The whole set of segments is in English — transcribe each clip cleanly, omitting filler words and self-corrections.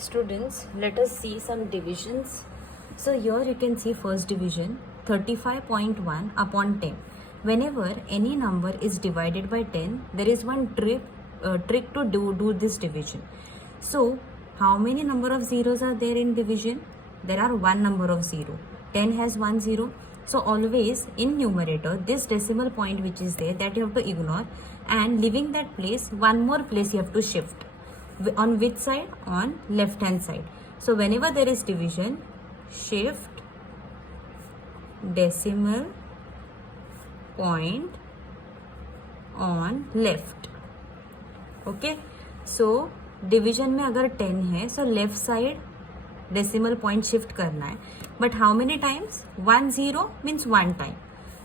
Students, let us see some divisions. So here you can see first division 35.1 upon 10. Whenever any number is divided by 10, there is one trick to do this division. So how many number of zeros are there in division? There are one number of zero. 10 has one zero. So always in numerator, this decimal point which is there, that you have to ignore, and leaving that place, one more place you have to shift. On which side? On left hand side. So whenever there is division, shift decimal point on left. Okay, so division में अगर 10 है, so left side decimal point shift करना है. But how many times? 1 0 means one time.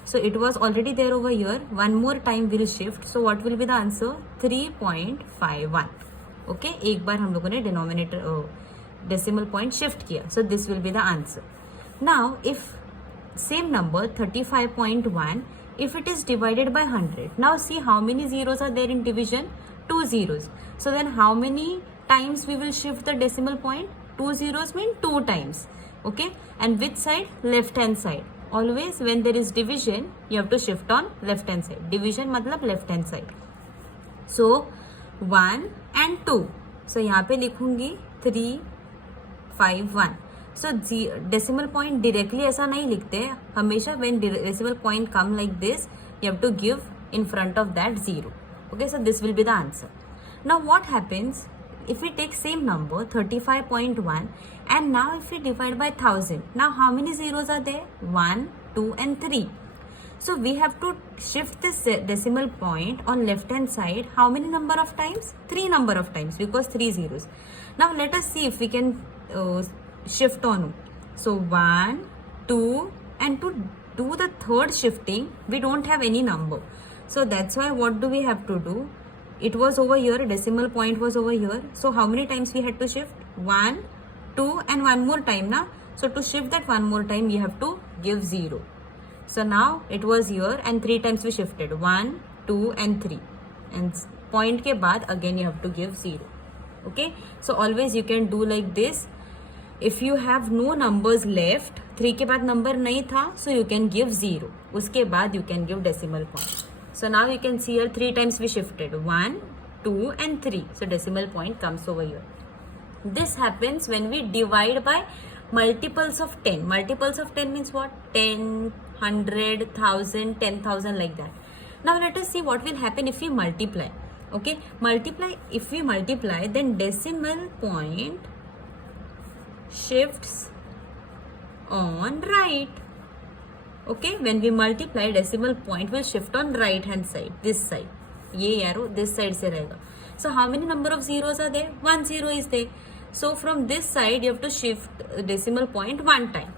So it was already there over here. One more time will shift. So what will be the answer? 3.51. Okay, एक बार हम लोगों ने denominator decimal point shift किया. So this will be the answer. Now if same number 35.1, if it is divided by 100, now see how many zeros are there in division? 2 zeros. So then how many times we will shift the decimal point? 2 zeros mean 2 times. Okay, and which side? Left hand side. Always when there is division, you have to shift on left hand side. Division मतलब left hand side. So 1 and 2. So यहाँ पे लिखूंगी 3 5 1. So decimal point directly ऐसा नहीं लिखते हैं. हमेशा when decimal point come like this, you have to give in front of that 0. Okay, so this will be the answer. Now what happens if we take same number 35.1 and now if we divide by 1000? Now how many zeros are there? 1, 2 and 3. So we have to shift this decimal point on left hand side. How many number of times? 3 number of times, because 3 zeros. Now let us see if we can shift on. So 1, 2 and to do the third shifting, we don't have any number. So that's why what do we have to do? It was over here, decimal point was over here. So how many times we had to shift? 1, 2 and one more time na. So to shift that one more time, we have to give 0. So now it was here and 3 times we shifted. 1, 2 and 3. And point ke baad again you have to give 0. Okay. So always you can do like this. If you have no numbers left, 3 के बाद number नहीं था, so you can give 0. उसके बाद you can give decimal point. So now you can see here 3 times we shifted. 1, 2 and 3. So decimal point comes over here. This happens when we divide by multiples of 10. Multiples of 10 means what? 10, 100, 1000, 10,000 like that. Now let us see what will happen if we multiply. Okay, if we multiply, then decimal point shifts on right. Okay, when we multiply, decimal point will shift on right hand side, this side. ये arrow this side से रहेगा. So how many number of zeros are there? 1 0 is there. So from this side you have to shift decimal point one time.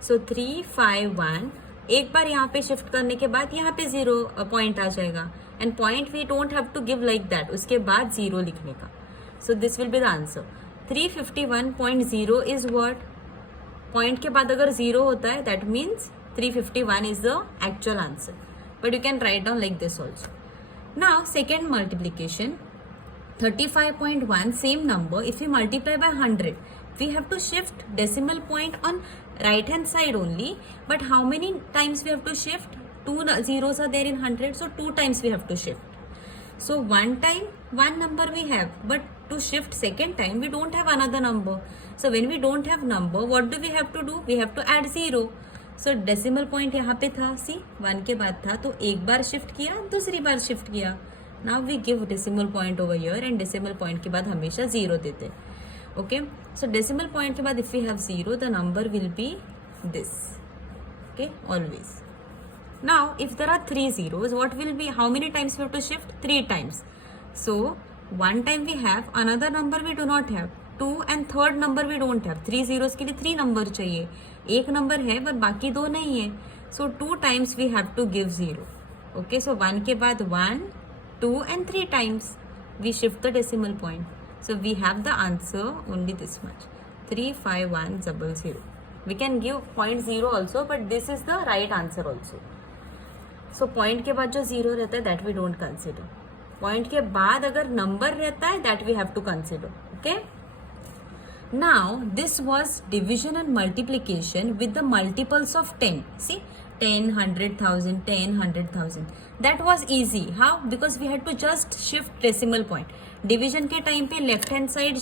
So 3 5 1. एक बार यहाँ पे shift करने के बाद यहाँ पे 0 point आ जाएगा. And point we don't have to give like that. उसके बाद 0 लिखने का. So this will be the answer. 351.0 is what? Point के बाद अगर 0 होता है, that means 351 is the actual answer. But you can write down like this also. Now second multiplication, 35.1, same number. If we multiply by 100, we have to shift decimal point on right hand side only. But how many times we have to shift? 2 zeros are there in 100, so 2 times we have to shift. So one time, one number we have, but to shift second time, we don't have another number. So when we don't have number, what do we have to do? We have to add 0. So decimal point यहाँ पे था, see 1 के बाद था, तो एक बार shift किया, दूसरी बार शिफ्ट किया. Now we give decimal point over here and decimal point के बाद हमेशा 0 देते. Okay, so decimal point के बाद if we have 0, the number will be this. Okay, always. Now if there are 3 zeros, what will be, how many times we have to shift? 3 times. So one time we have, another number we do not have. 2 and third number we don't have. 3 zeros के लिए 3 number चाहिए. एक number है पर बाकी 2 नहीं है. So 2 times we have to give 0. Okay, so 1 के बाद 1, 2 and 3 times we shift the decimal point. So we have the answer only this much. 35100. We can give 0.0 also, but this is the right answer also. So point के बाद जो 0 रहता है, that we don't consider. Point के बाद अगर number रहता है, that we have to consider. Okay. Now this was division and multiplication with the multiples of 10. See, 10, 100,000, 10, 100,000. That was easy. How? Because we had to just shift decimal point. Division के time पे left hand side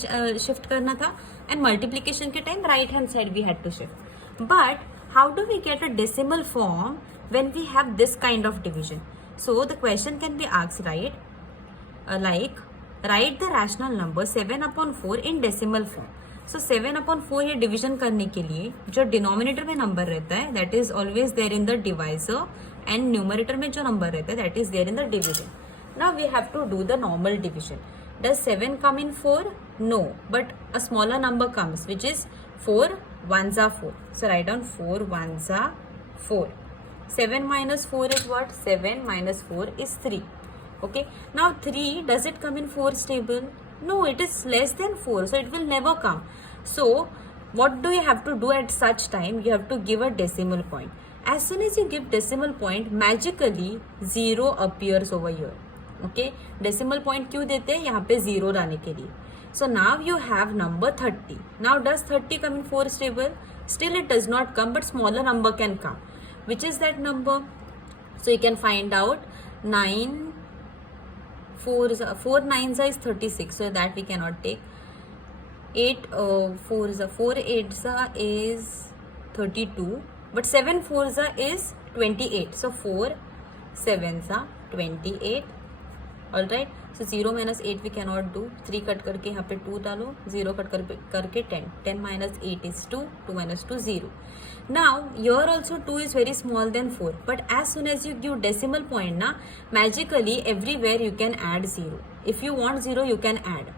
shift करना था and multiplication के time right hand side we had to shift. But how do we get a decimal form when we have this kind of division? So the question can be asked, right? Like write the rational number 7/4 in decimal form. So 7/4 ये division करने के लिए जो denominator में number रहता है that is always there in the divisor and numerator में जो नंबर रहता है that is there in the division. Now we have to do the normal division. Does 7 come in 4? No, but a smaller number comes, which is 4 ones are 4. So write down 4 ones are 4. 7 minus 4 is what? 7 minus 4 is 3. Okay. Now 3, does it come in 4's table? No, it is less than 4, so it will never come. So what do you have to do at such time? You have to give a decimal point. As soon as you give decimal point, magically 0 appears over here. Okay, decimal point क्यों देते हैं? यहाँ पे 0 लाने के लिए. So now you have number 30. Now does 30 come in 4's table? Still it does not come, but smaller number can come. Which is that number? So you can find out 9 4 9s is 36, so that we cannot take. 8 4s 4 8s is 32, but 7 4s is 28, so 4 7s are 28. All right. So 0 minus 8 we cannot do. 3 cut करके यहाँ पे 2 डालो, 0 cut करके 10. 10 minus 8 is 2, 2 minus 2 0. Now here also 2 is very small than 4, but as soon as you give decimal point na, magically everywhere you can add 0. If you want 0 you can add.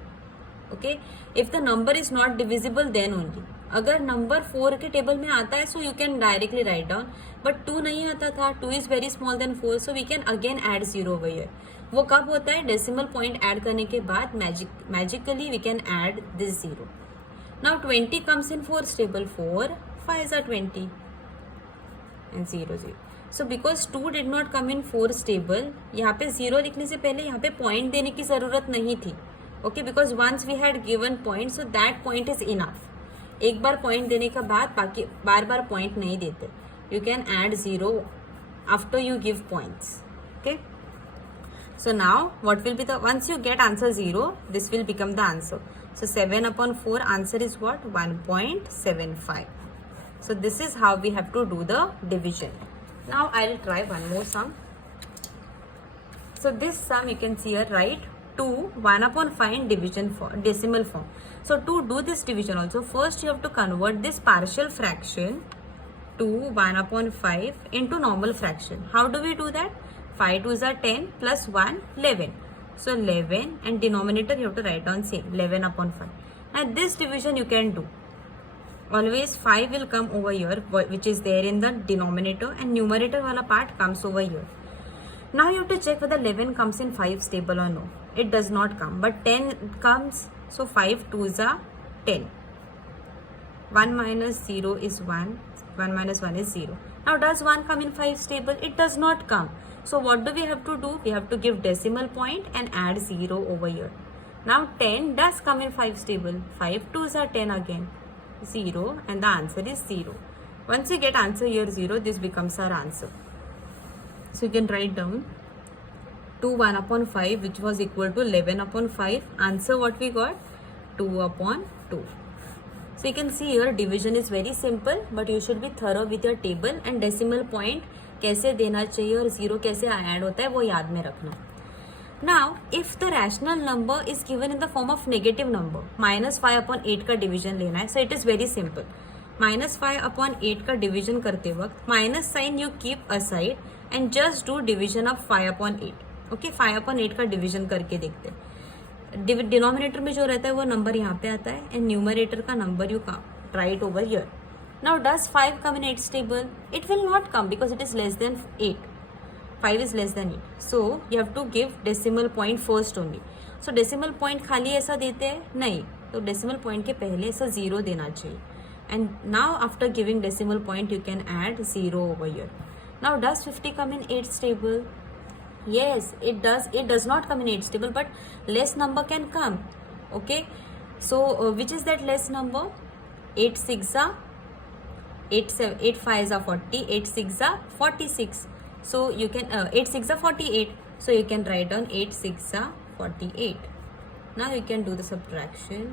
Okay, if the number is not divisible then only. अगर number 4 के table में आता है so you can directly write down, but 2 नहीं आता था. 2 is very small then 4, so we can again add 0 over here. वो कब होता है? डेसिमल पॉइंट ऐड करने के बाद magically we can add this 0. Now 20 comes in 4's table. 4 5s are 20 and 0 0. So because 2 did not come in 4's table, यहाँ पे 0 लिखने से पहले यहाँ पे पॉइंट देने की जरूरत नहीं थी. Okay, because once we had given point so that point is enough. एक बार पॉइंट देने के बाद बाकी बार बार पॉइंट नहीं देते. You can add 0 after you give points. Okay, so now what will be the, once you get answer 0, this will become the answer. So 7/4 answer is what? 1.75. so this is how we have to do the division. Now I'll try one more sum. So this sum you can see here, right? 2 1/5 in division form, decimal form. So to do this division also, first you have to convert this partial fraction to 1/5 into normal fraction. How do we do that? 5 2s are 10 plus 1 11. So 11 and denominator you have to write down same 11/5. Now this division you can do. Always 5 will come over here which is there in the denominator and numerator wala part comes over here. Now you have to check whether 11 comes in 5's table or no. It does not come, but 10 comes. So 5 2s are 10. 1 minus 0 is 1. 1 minus 1 is 0. Now does 1 come in 5's table? It does not come. So what do we have to do? We have to give decimal point and add 0 over here. Now 10 does come in 5's table. 5 2s are 10 again. 0 and the answer is 0. Once you get answer here 0, this becomes our answer. So you can write down 2 1/5 which was equal to 11/5. Answer what we got? 2/2. So you can see here division is very simple, but you should be thorough with your table and decimal point कैसे देना चाहिए और 0 कैसे add होता है वो याद में रखना. Now if the rational number is given in the form of negative number, -5/8 का डिवीजन लेना है. So it is very simple. -5/8 का डिवीजन करते वक्त minus sign you keep aside and just do division of 5/8. Okay, 5/8 का division करके देखते हैं. डिनोमिनेटर में जो रहता है वो नंबर यहाँ पे आता है एंड न्यूमरेटर का number you right over here. Now does 5 come in 8's table? It will not come because it is less than 8. 5 is less than 8. So you have to give decimal point first only. So decimal point खाली ऐसा देते हैं? नहीं. तो decimal point के पहले ऐसा 0 देना चाहिए. And now after giving decimal point you can add 0 over here. Now does 50 come in 8's table? Yes, it does. It does not come in 8's table, but less number can come. Okay. So which is that less number? 8 6 are 8 5 are 40, 8 6 are 46. So you can 8 6 are 48. So you can write down 8 6 are 48. Now you can do the subtraction.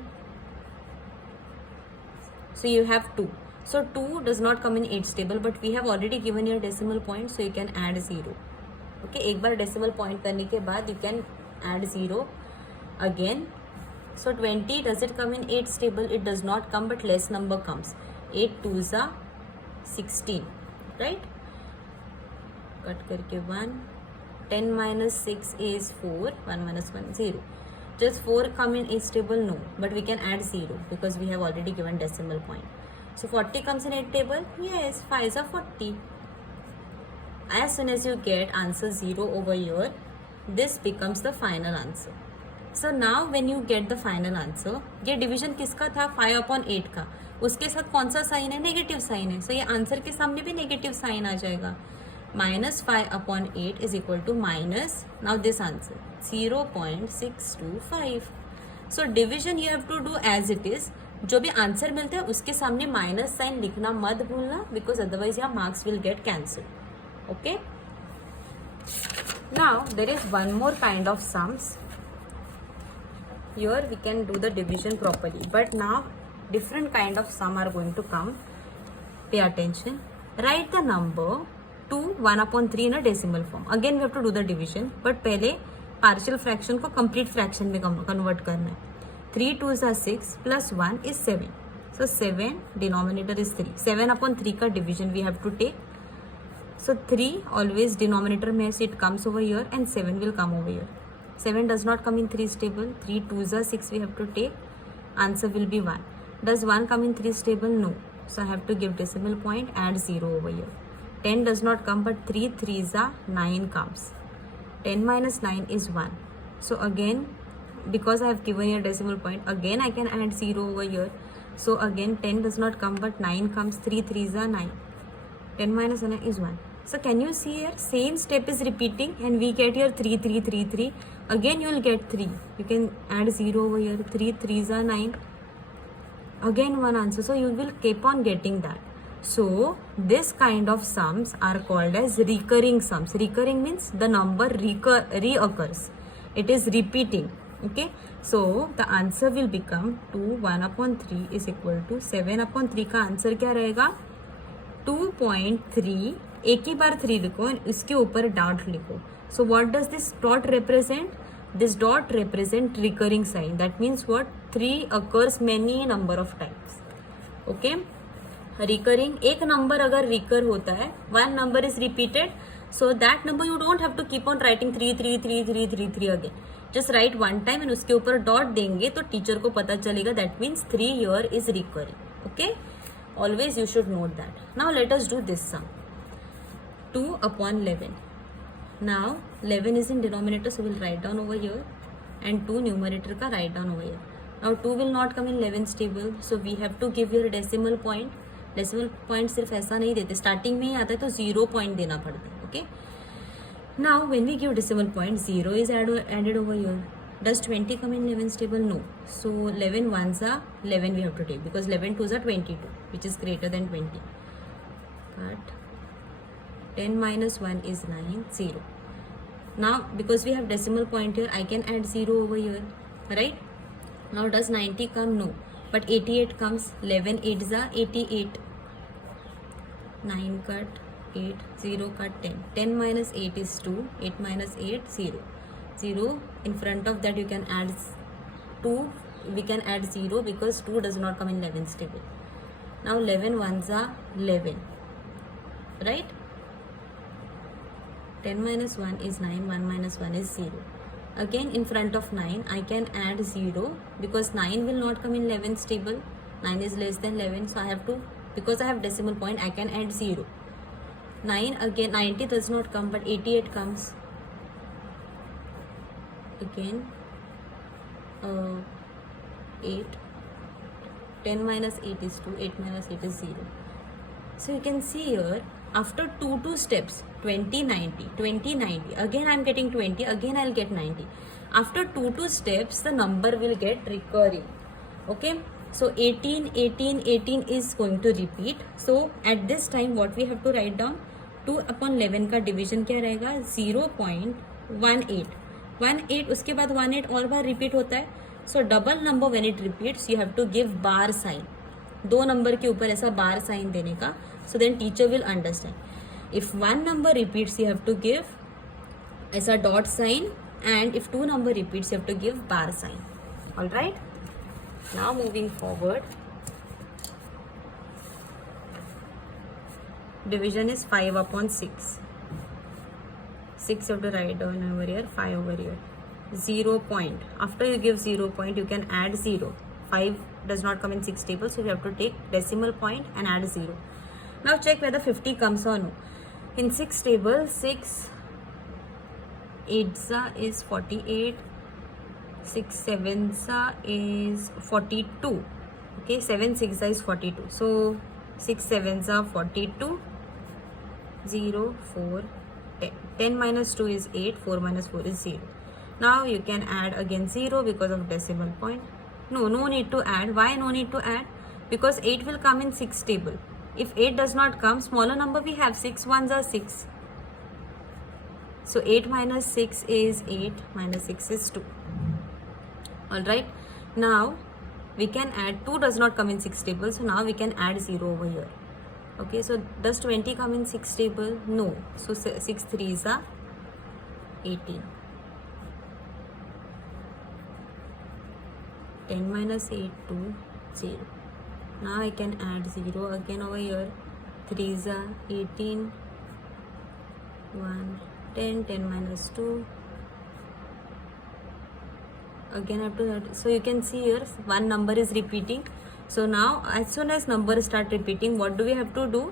So you have 2. So 2 does not come in 8's table, but we have already given your decimal point, so you can add 0. Okay, एक बार decimal point करने के बाद you can add 0 again. So 20, does it come in 8's table? It does not come, but less number comes. 8 2s are 16, right? Cut करके 1. 10 minus 6 is 4. 1 minus 1 0. Just 4 come in 8's table? No, but we can add 0 because we have already given decimal point. So 40 comes in 8 table? Yes, 5s are 40. As soon as you get answer 0 over here, this becomes the final answer. So now when you get the final answer, ये division किसका था? 5/8 का. उसके साथ कौन सा sign है? Negative sign है. So ये आंसर के सामने भी नेगेटिव साइन आ जाएगा. -5/8 is equal to minus, now this answer 0.625. So division you have to do as it is. जो भी आंसर मिलता है उसके सामने माइनस साइन लिखना मत भूलना, because otherwise your marks will get cancelled. Okay, now there is one more kind of sums. Here we can do the division properly, but now different kind of sum are going to come. Pay attention. Write the number 2 1/3 in a decimal form. Again we have to do the division, but पहले partial fraction को complete fraction में convert करना है. 3 2s are 6 plus 1 is 7. So 7 denominator is 3. 7/3 का division we have to take. So 3 always denominator में से it comes over here and 7 will come over here. 7 does not come in 3's table. 3 2s are 6 we have to take. Answer will be 1. Does 1 come in 3's table? No. So I have to give decimal point, add 0 over here. 10 does not come, but 3 3s are 9 comes. 10 minus 9 is 1. So again, because I have given a decimal point, again I can add 0 over here. So again 10 does not come, but 9 comes. 3 3s are 9. 10 minus 9 is 1. So can you see here, same step is repeating and we get here 3 3 3 3. Again you will get 3. You can add 0 over here. 3 3s are 9. Again one answer. So you will keep on getting that. So this kind of sums are called as recurring sums. Recurring means the number reoccurs. It is repeating. Okay. So the answer will become 2 1/3 is equal to 7/3 का answer क्या रहेगा? 2.3. एक ही बार 3 लिखो और इसके ऊपर dot लिखो. So what does this dot represent? This dot represent recurring sign. That means what? 3 occurs many number of times. Okay. Recurring, एक नंबर अगर recur होता है, one number is repeated, so that number you don't have to keep on writing 3 3 3 3 3 3 again. Just write one time and उसके ऊपर dot देंगे तो teacher को पता चलेगा. That means 3 here is recurring. Okay. Always you should note that. Now let us do this sum. 2/11. Now 11 is in denominator, so we'll write down over here, and 2 numerator का write down over here. Now 2 will not come in 11's table, so we have to give your decimal point. Decimal point सिर्फ ऐसा नहीं देते, starting में ही आता है तो 0 point देना पड़ता है. Okay. Now when we give decimal point, 0 is added over here. Does 20 come in 11's table? No. So 11 1s are 11 we have to take, because 11 2s are 22, which is greater than 20. Cut. 10 minus 1 is 9, 0. Now because we have decimal point here, I can add 0 over here, right? Now does 90 come? No. But 88 comes. 11 8s are 88. 9 cut 8, 0 cut 10. 10 minus 8 is 2. 8 minus 8, 0. 0 in front of that you can add 2. We can add 0 because 2 does not come in 11's table. Now 11 1s are 11. Right? 10 minus 1 is 9. 1 minus 1 is 0. Again in front of 9 I can add 0 because 9 will not come in 11's table. 9 is less than 11, so I have to, because I have decimal point, I can add 0. 9 again, 90 does not come, but 88 comes. Again 8. 10 minus 8 is 2. 8 minus 8 is 0. So you can see here, after 2 steps, 20 90 20 90, again I am getting 20, again I will get 90. After 2 steps the number will get recurring. Okay, so 18 is going to repeat. So at this time what we have to write down, 2/11 का division क्या रहेगा, 0.18. उसके बाद 18 और बार repeat होता है. So double number when it repeats you have to give bar sign. 2 number के ऊपर ऐसा बार साइन देने का. So then teacher will understand. If 1 number repeats you have to give ऐसा dot sign, and if 2 number repeats you have to give bar sign. All right, now moving forward, division is 5/6. 6 you have to write down over here, 5 over here. 0 point, after you give 0 point you can add 0. 5 does not come in 6 table, so you have to take decimal point and add 0. Now check whether 50 comes or no. In 6 table, 6 8 is 48, 6 7 is 42. Okay, 7 6 is 42. So 6 7 42, 0 4 10. 10 minus 2 is 8, 4 minus 4 is 0. Now you can add again 0 because of decimal point. No need to add. Why no need to add? Because 8 will come in 6 table. If 8 does not come, smaller number we have, 6 ones are 6. So 8 minus 6 is 8, minus 6 is 2. Alright, now we can add, 2 does not come in 6 table, so now we can add 0 over here. Okay, so does 20 come in 6 table? No. So 6 3s are 18. 10 minus 8 2, 0. Now I can add 0 again over here. 3s are 18, 1 10, 10 minus 2, again up to that. So you can see here one number is repeating. So now as soon as numbers start repeating, what do we have to do?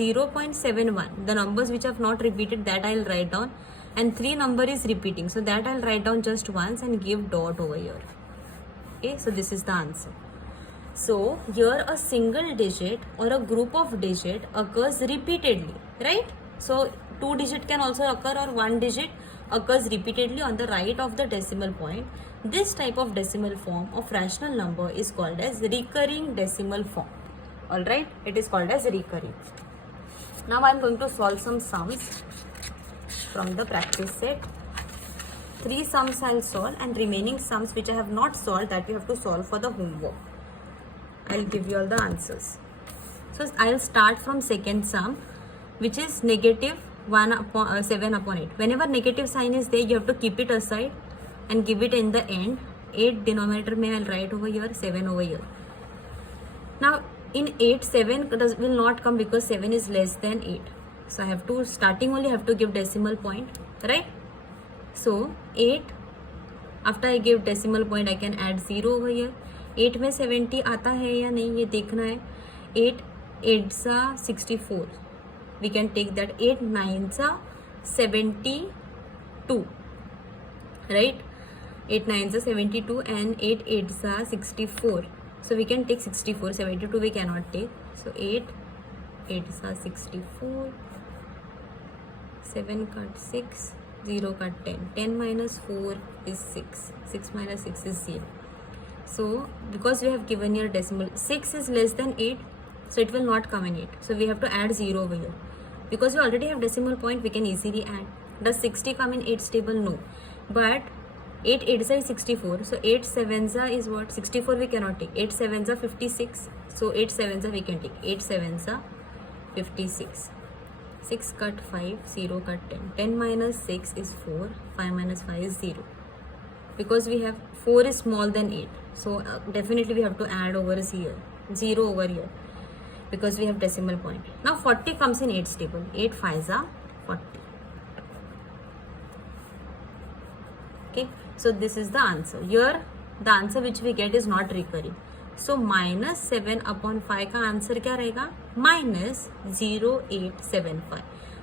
0.71, the numbers which have not repeated, that I'll write down, and 3 number is repeating, so that I'll write down just once and give dot over here. Okay, so this is the answer. So here a single digit or a group of digit occurs repeatedly, right? So 2 digit can also occur, or 1 digit occurs repeatedly on the right of the decimal point. This type of decimal form of rational number is called as recurring decimal form. Alright, it is called as recurring. Now I am going to solve some sums from the practice set. 3 sums I will solve, and remaining sums which I have not solved, that you have to solve for the homework. I will give you all the answers. So I will start from second sum, which is negative 7/8. Whenever negative sign is there, you have to keep it aside and give it in the end. 8 denominator may I'll write over here, 7 over here. Now in 8 7 will not come because 7 is less than 8. So I have to, starting only have to give decimal point, right? So 8, after I give decimal point I can add 0 over here. 8 में 70 आता है या नहीं ये देखना है. 8 8s are 64. We can take that. 8 9s are 72, right? 8 9s are 72 and 8 8s are 64. So we can take 64. 72 we cannot take. So 8 8s are 64. 7 cut 6. 0 cut 10. 10 minus 4 is 6. 6 minus 6 is 0. So because we have given here decimal, 6 is less than 8. So it will not come in 8. So we have to add 0 over here. Because we already have decimal point, we can easily add. Does 60 come in 8's table? No. But 8 8s are 64. So 8 7s is what? 64 we cannot take. 8 7s are 56. So 8 7s we can take. 8 7s are 56. 6 cut 5, 0 cut 10. 10 minus 6 is 4. 5 minus 5 is 0. Because we have 4 is small than 8. So definitely we have to add over here. 0 over here. Because we have decimal point. Now 40 comes in 8's table. 8 5s are 40. Okay. So this is the answer. Here the answer which we get is not recurring. So minus 7/5 का answer क्या रहेगा? Minus 0875.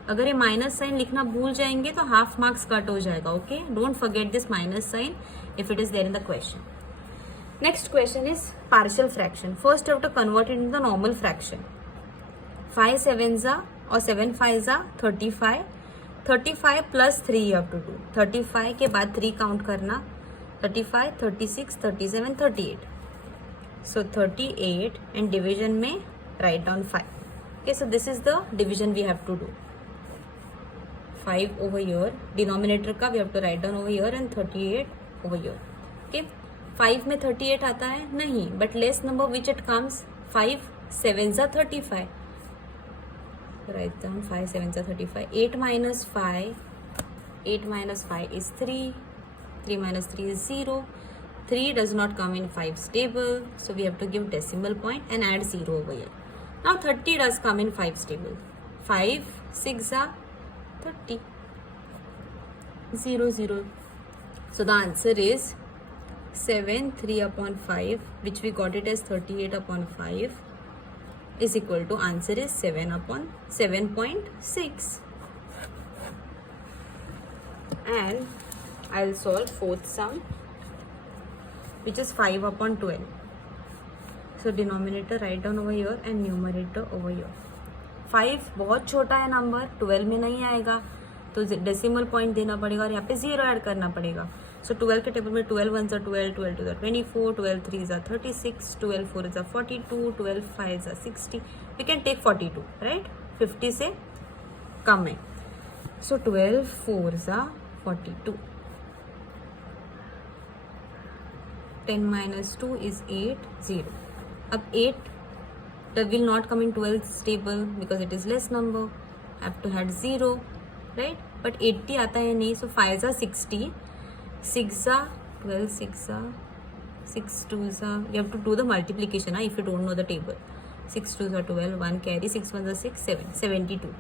अगर ये minus sign लिखना भूल जाएंगे तो half marks cut हो जाएगा. Okay, don't forget this minus sign if it is there in the question. Next question is partial fraction. First you have to convert it into the normal fraction. 5 7s or 7 5s are 35. 35 plus 3 you have to do. 35 के बाद 3 count करना. 35, 36, 37, 38. So 38 and division में write down 5. Okay, so this is the division we have to do. 5 over here, denominator का we have to write down over here and 38 over here. Okay, 5 में 38 आता है नहीं, but less number which it comes 5 7s are 35. Write down 5 7s are 35. 8 minus 5 is 3. 3 minus 3 is 0. 3 does not come in 5's table, so we have to give decimal point and add 0 over here. Now 30 does come in 5's table. 5 6 are 30. 0 0. So the answer is 7 3 upon 5, which we got it as 38 upon 5, is equal to, answer is 7 upon 7.6. And I'll solve fourth sum, which is 5 upon 12. So denominator write down over here and numerator over here. 5 बहुत छोटा है number, 12 में नहीं आएगा, तो decimal point देना पड़ेगा और यहाँ पे 0 ऐड करना पड़ेगा. सो 12 के टेबल में 12 1s are 12, 12 2s are 24, 12 3s are 36, 12 4s are 42, 12 5s are 60. We can take 42, right? 50 से कम है. So 12 4s are 42. 10 minus 2 is 8, 0. अब 8 that will not come in 12's table because it is less number. Have to add 0, right? But 80 आता है नहीं, so 5s are 60. 6 are 12, 6 are 6 2s are, you have to do the multiplication if you don't know the table. 6 2s are 12, 1 carry, 6 1s are 6, 7, 72.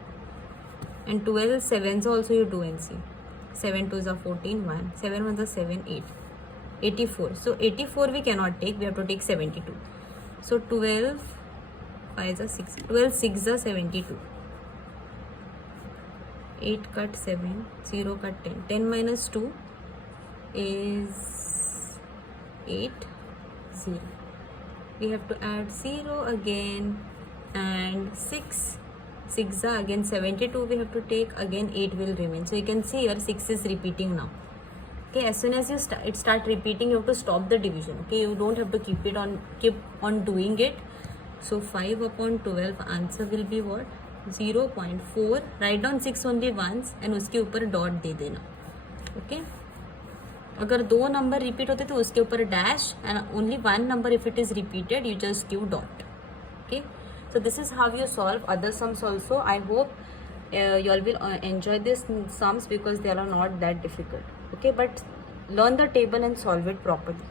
And 12 7s also you do and see. 7 2s are 14, 1, 7 1s are 7, 8. 84. So 84 we cannot take, we have to take 72. So 12 5s are 6, 12 6 are 72. 8 cut 7, 0 cut 10. 10 minus 2 is 8, 0. We have to add 0 again, and 6 are again 72 we have to take, again 8 will remain. So you can see here 6 is repeating now. Okay, as soon as you start repeating, you have to stop the division. Okay, you don't have to keep on doing it. So 5 upon 12 answer will be what? 0.4. Write down 6 only once and उसके ऊपर dot दे देना. Okay, अगर 2 number repeat होते तो उसके ऊपर dash, and only 1 number if it is repeated you just give dot. Okay, so this is how you solve other sums also. I hope you all will enjoy these sums because they are not that difficult. Okay, but learn the table and solve it properly.